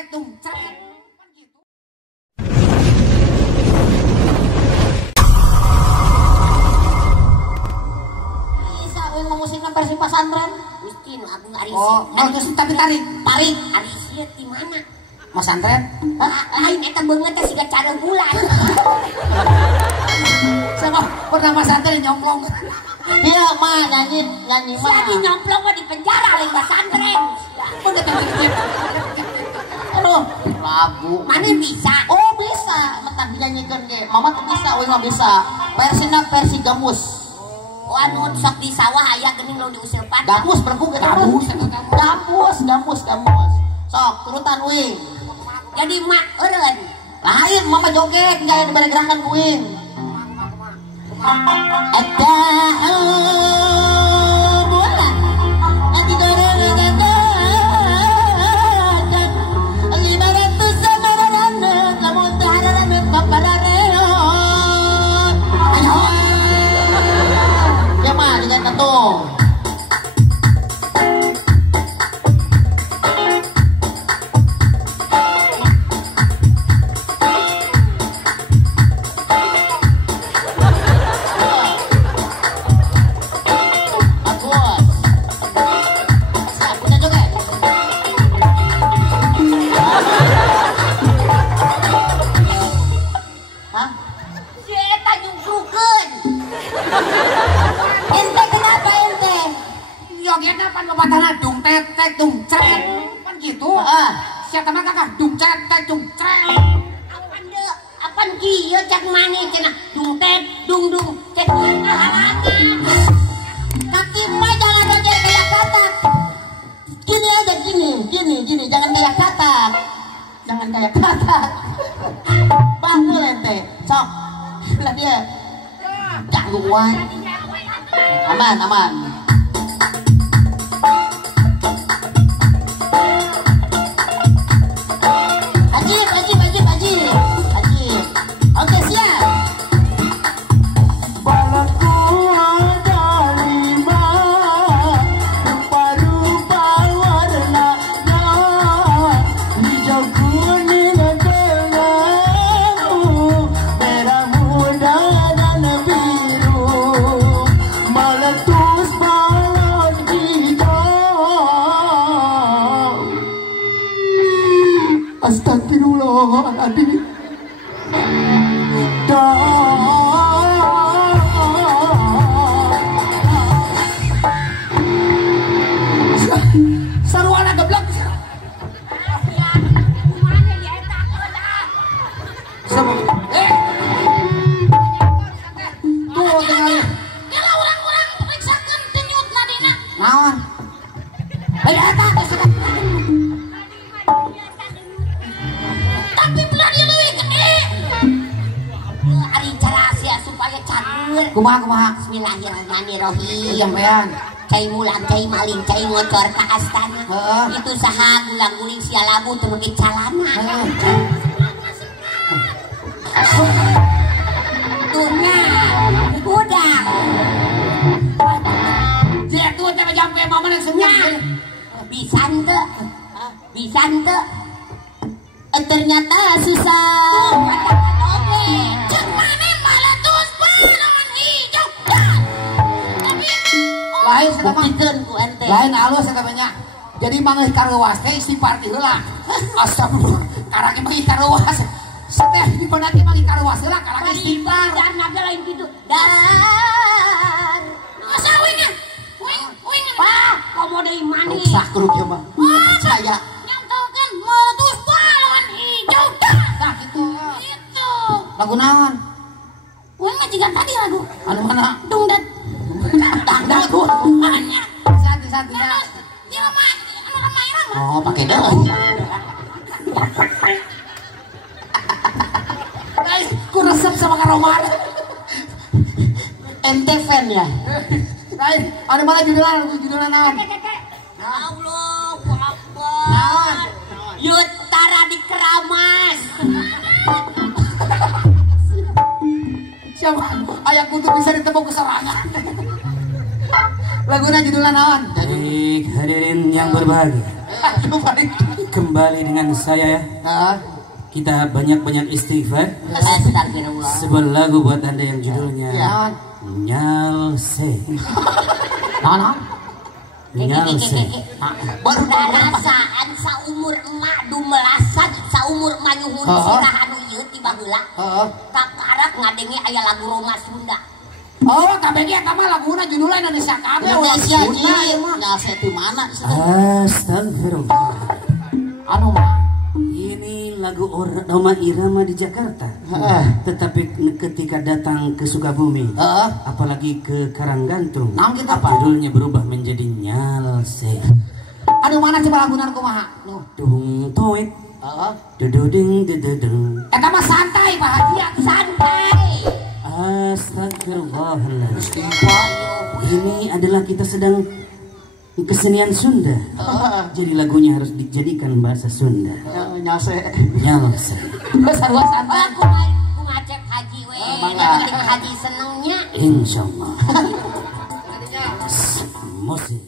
tek tung cret. Bisa we musiknya versi pesantren. Miskin aku ari. Oh, terus tapi tarik. Tarik ari sieu di mana? Pesantren. Lain eta beungeut teh siga cara bulan. Sama pernah pesantren nyongklong. Iya mah nyanyi mah. Sia di nyomplong mah di penjara lain pesantren. Udah tapi Aduh, lagu. Mana bisa? Oh bisa, mentang dinyanyikan ge. Mama tuh bisa, we mah bisa. Versina versi gamus. Oh anu sok di sawah aya geuning nu diusir pada. Gamus berku ge gamus. Sok turutan wing. Jadi mak eureun. Lain mama joget nggak ada gerakan wing. Ada bola. Nanti dorong tuh. Si eta nyungkrukeun. Ente kenapa ente? jogetnya pan pepatahna dung tet tek tung cret. Kan gitu. Siapa mah kakak dung tet tek tung cret. Apan deu, apan kieu cek maneh cenah dung tet dung cek mana halangan. Kaki mah jangan aja kayak katak. Gini aja gini, jangan kayak katak. Bangun ente, sok. Lah dia. Gangguan. Aman. Ajib. Oke, siap. Astagfirullahaladzim. Sarwana geblek. Mana dia eta eueuh. Tuh tinggal Kalau orang-orang periksakan denyutna dina. naon. Eta Tapi belah dia leuwih gede. Ari cara sia supaya cager. Kumaha. Bismillahirrahmanirrahim. Sampean. Cai mulang, cai maling, cai ngocor ka astana. Heeh. Itu saha gulang-guling sia labu teu make calana. Tuna, udah. Dia tuh teh jampe mama nang senyum. Bisa teu? ternyata susah. Oke, cek maneh maletus lawan hijau. Tapi Lain eta mah. Buktikan ku ente. Lain alus eta mah nya. Jadi mangeuh kareuwas teh istighfar ti heula. Astagfirullah. Karake mah kareuwas. Seteh di mana teh mah kareuwas heula karake istighfar. dan naga lain gitu. Dan masa wingnya? Wing. Wah, komo deui manis. Rusak keruk ya mah. Saya Nyangkakan maletus lawan hijau. Nah gitu. Itu. Lagu naon? Wing mah juga tadi lagu. Anu mana? Dungdat. Dangdut. Hanya. Santi-santinya. Dia mah anu ramai-ramai. oh pakai deui. Guys, ku resep sama karoman. Ente fan ya. Lain, anu mana judulna naon? Allahu Akbar. Yutara di Keramas. Siapa? Ayah kutu bisa ditepuk keserangan. Laguna judulnya naon? Baik, hadirin yang berbahagia. Aduh, baik. Kembali dengan saya ya. Kita banyak-banyak istighfar. Astagfirullah. Sebuah lagu buat Anda yang judulnya Ya. Nyalse. Nah. Nyalse. Baru darasaan saumur emak dumelasan saumur manyuhun sirah anu ieu ti baheula. Kakarak ngadenge aya lagu Roma Sunda. Oh, KBG eta mah laguna judulna Indonesia kabeh ulah Indonesia Sunda ji. ieu mah. Nyalse ti mana? Astagfirullah. Anu mah. Ini lagu Roma Irama di Jakarta. Tetapi ketika datang ke Sukabumi, apalagi ke Karanggantung, Naon kita apa? judulnya berubah menjadi Nyalse. Anu mana coba laguna kumaha? Nuh. Dung toit, dududing dududung. Eta mah santai bahagia Santai. Astagfirullahaladzim. Ini adalah kita sedang kesenian Sunda. Jadi lagunya harus dijadikan bahasa Sunda. Nyase. Nyalse. Sarua santai. Aku main ku ngajak haji we. Ngajak haji senengnya. Insyaallah. Musik.